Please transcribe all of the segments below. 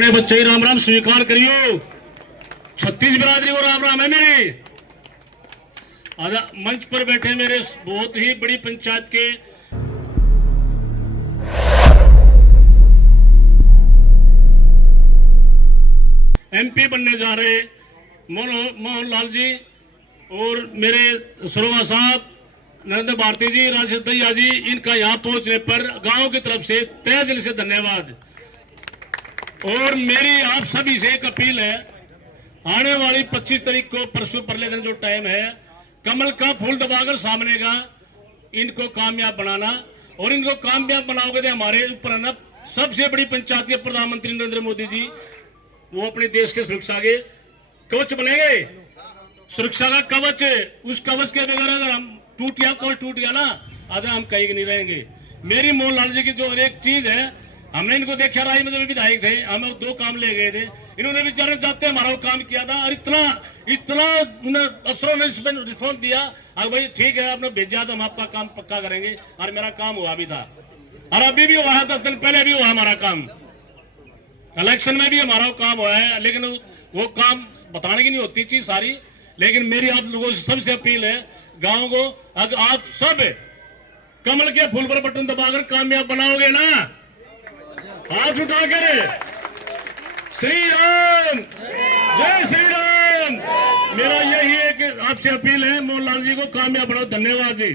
अपने बच्चे ही राम राम स्वीकार करियो। 36 बिरादरी को राम राम है मेरी। आधा मंच पर बैठे मेरे बहुत ही बड़ी पंचायत के एमपी बनने जा रहे मोहन लाल जी और मेरे सरोवा साहब, नरेंद्र भारती जी, राजेश दहिया जी, इनका यहाँ पहुंचने पर गांव की तरफ से तहे दिल से धन्यवाद। और मेरी आप सभी से एक अपील है, आने वाली 25 तारीख को परसों परले दिन जो टाइम है, कमल का फूल दबाकर सामने का इनको कामयाब बनाना। और इनको कामयाब बनाओगे तो हमारे ऊपर ना सबसे बड़ी पंचायत के प्रधानमंत्री नरेंद्र मोदी जी वो अपने देश के सुरक्षा के कवच बनेंगे। सुरक्षा का कवच, उस कवच के बगैर अगर हम कवच टूट गया ना, आधा हम कहीं नहीं रहेंगे। मेरी मोहन लाल जी की जो एक चीज है, हमने इनको देखा राही में जब विधायक थे, हमें 2 काम ले गए थे, इन्होंने बेचारे जाते हमारा काम किया था। और इतना अफसरों ने रिस्पॉन्स दिया, अब भाई ठीक है आपने भेजा तो हम आपका काम पक्का करेंगे। और मेरा काम हुआ भी था और अभी भी हुआ है, 10 दिन पहले भी हुआ हमारा काम, इलेक्शन में भी हमारा काम हुआ है। लेकिन वो काम बताने की नहीं होती चीज सारी। लेकिन मेरी आप लोगों से सबसे अपील है, गांव को अगर आप सब कमल के फूल पर बटन दबाकर कामयाब बनाओगे ना, हाथ उठाकर श्री राम, जय श्री राम, मेरा यही एक आपसे अपील है, मोहन लाल जी को कामयाब बनाओ। धन्यवाद जी।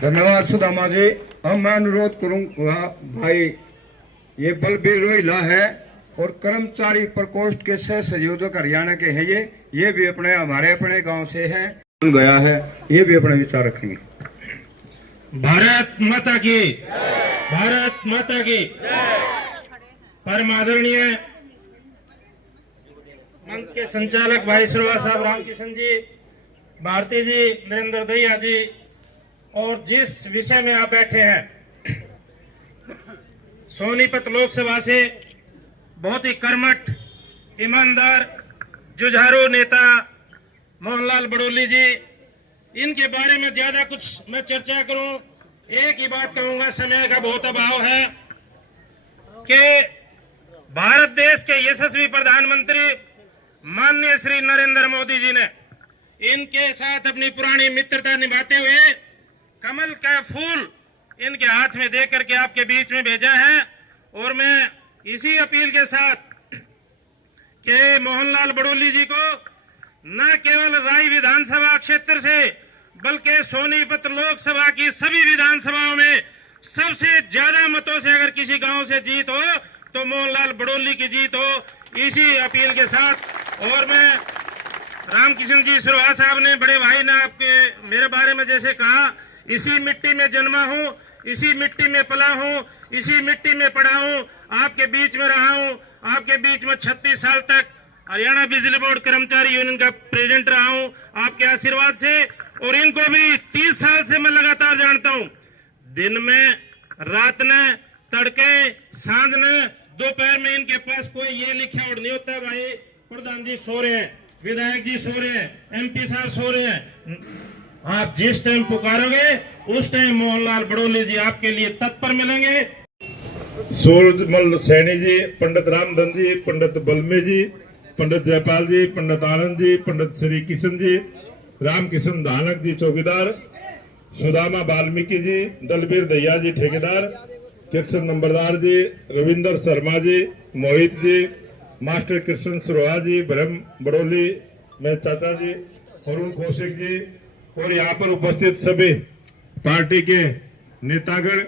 धन्यवाद सुदामा जी। अब मैं अनुरोध करूंगा भाई, ये बलबीर रोहिला है और कर्मचारी प्रकोष्ठ के सह संयोजक हरियाणा के हैं। ये भी हमारे अपने गांव से हैं, गया है, ये भी अपने विचार रखेंगे। भारत माता की, भारत माता की। परम आदरणीय मंच के संचालक भाई सरोवा साहब, रामकिशन जी, भारती जी, नरेंद्र दहिया जी, और जिस विषय में आप बैठे हैं, सोनीपत लोकसभा से बहुत ही कर्मठ, ईमानदार, जुझारू नेता मोहनलाल बड़ोली जी, इनके बारे में ज्यादा कुछ मैं चर्चा करूं, एक ही बात कहूंगा, समय का बहुत अभाव है कि भारत देश के यशस्वी प्रधानमंत्री माननीय श्री नरेंद्र मोदी जी ने इनके साथ अपनी पुरानी मित्रता निभाते हुए कमल का फूल इनके हाथ में दे करके आपके बीच में भेजा है। और मैं इसी अपील के साथ कि मोहनलाल बड़ोली जी को न केवल राय विधानसभा क्षेत्र से बल्कि सोनीपत लोकसभा की सभी विधानसभाओं में सबसे ज्यादा मतों से अगर किसी गांव से जीत हो तो मोहनलाल बड़ोली की जीत हो, इसी अपील के साथ। और मैं रामकिशन जी सरोहा साहब ने, बड़े भाई ने आपके मेरे बारे में जैसे कहा, इसी मिट्टी में जन्मा हूं, इसी मिट्टी में पला हूं, इसी मिट्टी में पढ़ा हूं, आपके बीच में रहा हूं, आपके बीच में 36 साल तक हरियाणा बिजली बोर्ड कर्मचारी यूनियन का प्रेसिडेंट रहा हूं आपके आशीर्वाद से। और इनको भी 30 साल से मैं लगातार जानता हूं, दिन में, रात में, तड़के, सांझ में, दोपहर में इनके पास कोई ये लिखा और नहीं होता भाई प्रधान जी सो रहे हैं, विधायक जी सो रहे हैं, एमपी साहब सो रहे हैं। आप जिस टाइम पुकारोगे उस टाइम मोहनलाल बड़ोली जी आपके लिए तत्पर मिलेंगे। सूरजमल सैनी जी, पंडित रामधन जी, पंडित बलमे जी, पंडित जयपाल जी, पंडित आनंद जी, पंडित श्री किशन जी, रामकिशन धानक जी चौकीदार, सुदामा वाल्मीकि जी, दलबीर दहिया जी ठेकेदार, कृष्ण नंबरदार जी, रविंदर शर्मा जी, मोहित जी, मास्टर कृष्ण सरोहा जी, ब्रह्म बड़ोली में चाचा जी, अरुण कौशिक जी, और यहाँ पर उपस्थित सभी पार्टी के नेतागण,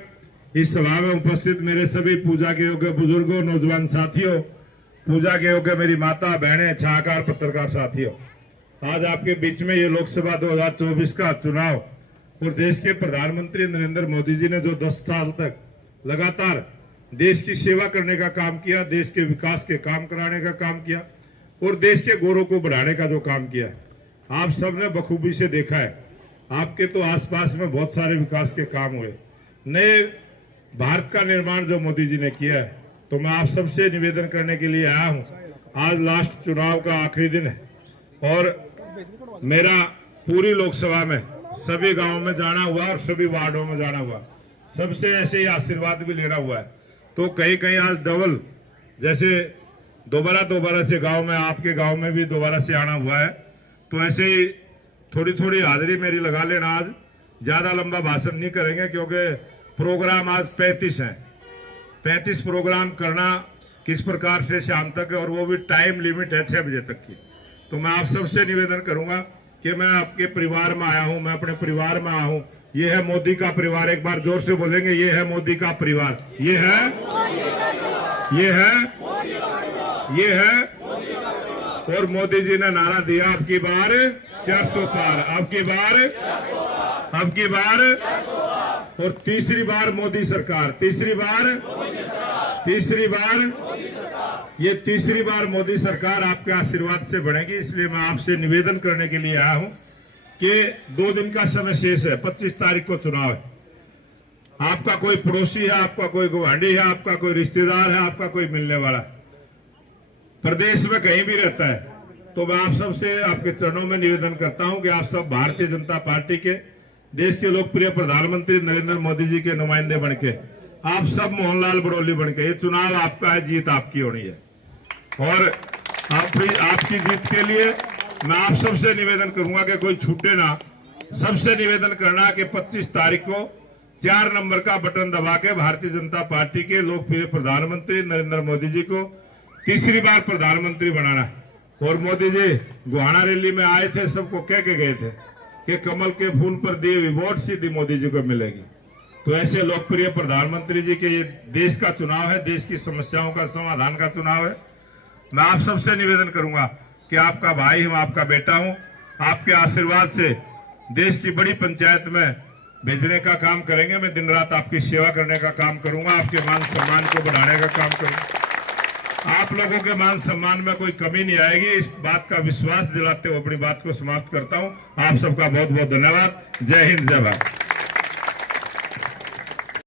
इस सभा में उपस्थित मेरे सभी पूजा के योग्य बुजुर्गों, नौजवान साथियों, पूजा के योग्य मेरी माता बहनें, छायाकार पत्रकार साथियों, आज आपके बीच में ये लोकसभा 2024 का चुनाव और देश के प्रधानमंत्री नरेंद्र मोदी जी ने जो 10 साल तक लगातार देश की सेवा करने का काम किया, देश के विकास के काम कराने का काम किया और देश के गौरव को बढ़ाने का जो काम किया, आप सबने बखूबी से देखा है। आपके तो आसपास में बहुत सारे विकास के काम हुए, नए भारत का निर्माण जो मोदी जी ने किया है। तो मैं आप सबसे निवेदन करने के लिए आया हूं, आज लास्ट चुनाव का आखिरी दिन है और मेरा पूरी लोकसभा में सभी गांवों में जाना हुआ और सभी वार्डों में जाना हुआ, सबसे ऐसे ही आशीर्वाद भी लेना हुआ है। तो कहीं कहीं आज डबल, जैसे दोबारा से गांव में, आपके गांव में भी दोबारा से आना हुआ है, तो ऐसे ही थोड़ी थोड़ी हाजिरी मेरी लगा लेना। आज ज्यादा लंबा भाषण नहीं करेंगे क्योंकि प्रोग्राम आज 35 हैं। 35 प्रोग्राम करना किस प्रकार से शाम तक है, और वो भी टाइम लिमिट है 6 बजे तक की। तो मैं आप सबसे निवेदन करूंगा कि मैं आपके परिवार में आया हूं, मैं अपने परिवार में आया हूं। ये है मोदी का परिवार, एक बार जोर से बोलेंगे, ये है मोदी का परिवार, ये है, ये है, ये है। और मोदी जी ने नारा दिया, अब की बार 400 पार, अब की बार, अब की बार, और तीसरी बार मोदी सरकार, तीसरी बार, तीसरी बार, ये तीसरी बार मोदी सरकार आपके आशीर्वाद से बढ़ेगी। इसलिए मैं आपसे निवेदन करने के लिए आया हूं कि 2 दिन का समय शेष है, 25 तारीख को चुनाव है। आपका कोई पड़ोसी है, आपका कोई गुआंढी है, आपका कोई रिश्तेदार है, आपका कोई मिलने वाला प्रदेश में कहीं भी रहता है, तो मैं आप सबसे आपके चरणों में निवेदन करता हूं कि आप सब भारतीय जनता पार्टी के, देश के लोकप्रिय प्रधानमंत्री नरेंद्र मोदी जी के नुमाइंदे बनके, आप सब मोहनलाल बड़ोली बनके, ये चुनाव आपका है, जीत आपकी होनी है। और आपकी जीत के लिए मैं आप सबसे निवेदन करूंगा कि कोई छूटे ना। सबसे निवेदन करना कि 25 तारीख को 4 नंबर का बटन दबा के भारतीय जनता पार्टी के लोकप्रिय प्रधानमंत्री नरेंद्र मोदी जी को तीसरी बार प्रधानमंत्री बनाना है। और मोदी जी गुहाना रैली में आए थे, सबको कह के गए थे कि कमल के फूल पर दी हुई वोट सीधी मोदी जी को मिलेगी। तो ऐसे लोकप्रिय प्रधानमंत्री जी के, ये देश का चुनाव है, देश की समस्याओं का समाधान का चुनाव है। मैं आप सबसे निवेदन करूंगा कि आपका भाई हूं, आपका बेटा हूं, आपके आशीर्वाद से देश की बड़ी पंचायत में भेजने का काम करेंगे। मैं दिन रात आपकी सेवा करने का काम करूंगा, आपके मान सम्मान को बढ़ाने का काम करूंगा। आप लोगों के मान सम्मान में कोई कमी नहीं आएगी, इस बात का विश्वास दिलाते हुए अपनी बात को समाप्त करता हूं। आप सबका बहुत बहुत धन्यवाद। जय हिंद, जय भारत।